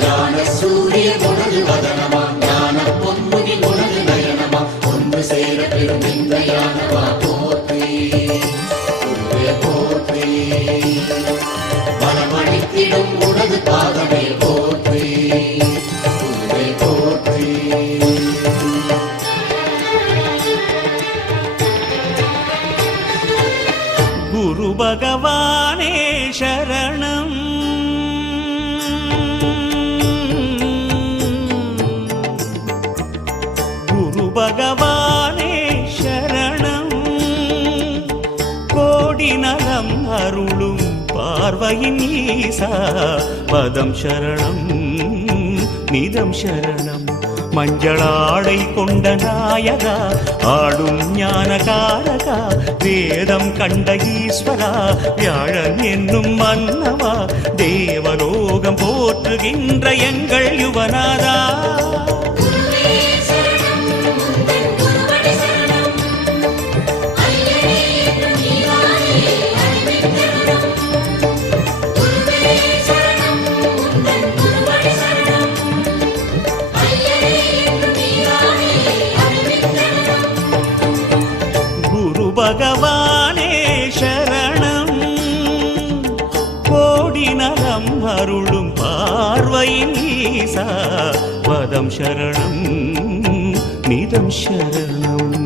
ஞான சூரிய உனது வதனமா ஞான பொன்முகி உனது நயனமா ஒன்று சேர பெரும் இந்த யானவா போற்றி குருவே போற்றி பலமளித்திடும் உனது பாதமே போற்றி குருவே போற்றி குரு பகவானே சரணம் குரு பகவானே சரணம் கோடி நலம் அருளும் பார்வையின் ஈசா பதம் சரணம் நிதம் சரணம் மஞ்சளாடை கொண்ட நாயகா ஆடும் ஞானகாரகா வேதம் கண்ட ஈஸ்வரா வியாழன் என்னும் மன்னவா தேவலோகம் போற்றுகின்ற எங்கள் யுவனாதா பகவானே சரணம் கோடி நலம் அருளும் பார்வையின் ஈசா பதம் சரணம் நிதம் சரணம்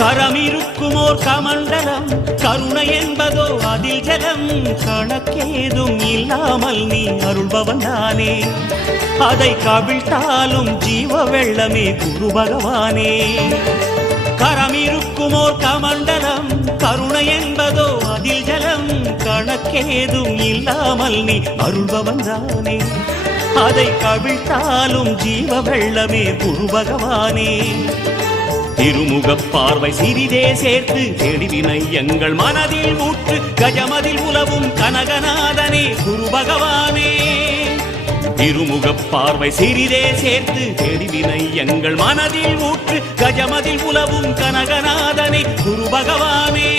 கரமிருக்குமோர் கமண்டலம் கருணை என்பதோ அதில் ஜலம் கணக்கேதும் இல்லாமல் நீ அருள்பவன் தானே அதை கவிழ்த்தாலும் ஜீவ வெள்ளமே குரு பகவானே கரமிருக்குமோர் கமண்டலம் கருணை என்பதோ அதில் ஜலம் கணக்கேதும் இல்லாமல் நீ அருள்பவன் தானே அதை கவிழ்த்தாலும் ஜீவ வெள்ளமே குரு பகவானே திருமுகப் பார்வை சிறிதே சேர்த்து தெளிவினை எங்கள் மனதில் ஊற்று கஜமதில் உலவும் கனகநாதனே குரு பகவானே திருமுகப் பார்வை சிறிதே சேர்த்து தெளிவினை எங்கள் மனதில் ஊற்று கஜமதில் உலவும் கனகநாதனே குரு பகவானே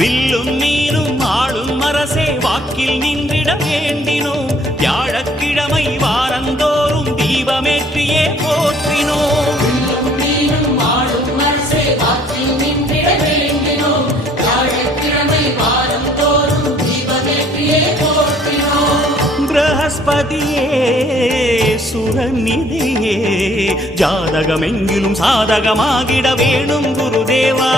வில்லும் மீனும் ஆளும் அரசே வாக்கில் நின்றிட வேண்டினோம் வியாழக்கிழமை வாரந்தோறும் தீபமேற்றியே போற்றினோம் பிரகஸ்பதியே சுரநிதியே ஜாதகமெங்கிலும் சாதகமாகிட வேணும் குருதேவா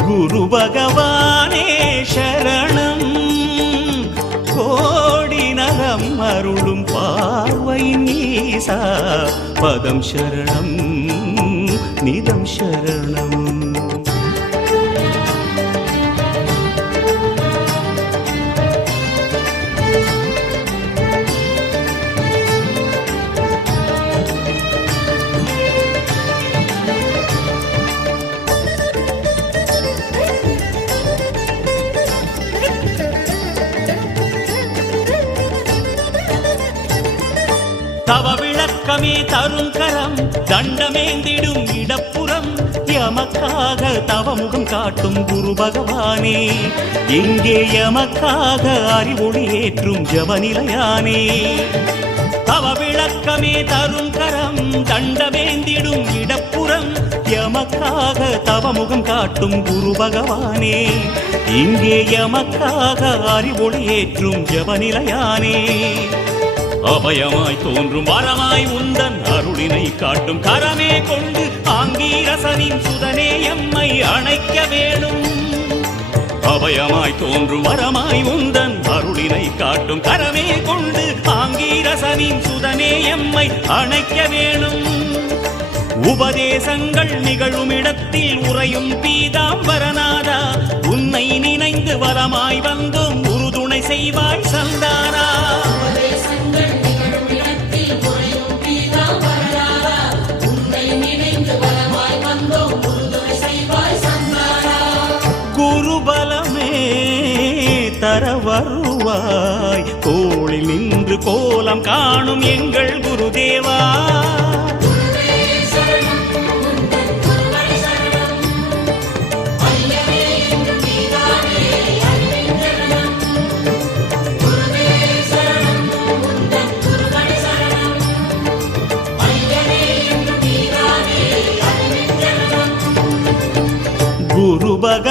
குரு பகவானே சரணம் கோடி நலம் அருளும் பார்வையின் ஈசா பதம் சரணம் நிதம் சரணம் தவ விளக்கமே தரும் கரம் தண்டமேந்திடும் இடப்புறம் எமக்காக தவமுகம் காட்டும் குரு பகவானே இங்கே எமக்காக அறிவொளி ஏற்றும் ஜபநிலையானே தவ விளக்கமே தரும் கரம் தண்டமேந்திடும் இடப்புறம் எமக்காக தவமுகம் காட்டும் குரு பகவானே இங்கே எமக்காக அறிவொளி ஏற்றும் ஜபநிலையானே அபயமாய் தோன்றும் வரமாய் உந்தன் அருளினை காட்டும் கரமே கொண்டு ஆங்கீரசனின் சுதனே எம்மை அணைக்க வேணும். அபயமாய் தோன்றும் வரமாய் உந்தன் அருளினை காட்டும் கரமே கொண்டு ஆங்கீரசனின் சுதனே எம்மை அணைக்க வேணும். உபதேசங்கள் நிகழும் இடத்தில் உறையும் பீதாம்பரநாதா, உன்னை நினைந்து வரமாய் வந்தோம் உறுதுணை செய்வாய் சந்தானா. குருபலமே தர வருவாய், கோளில் நின்று கோலம் காணும் எங்கள் குருதேவா. குருபக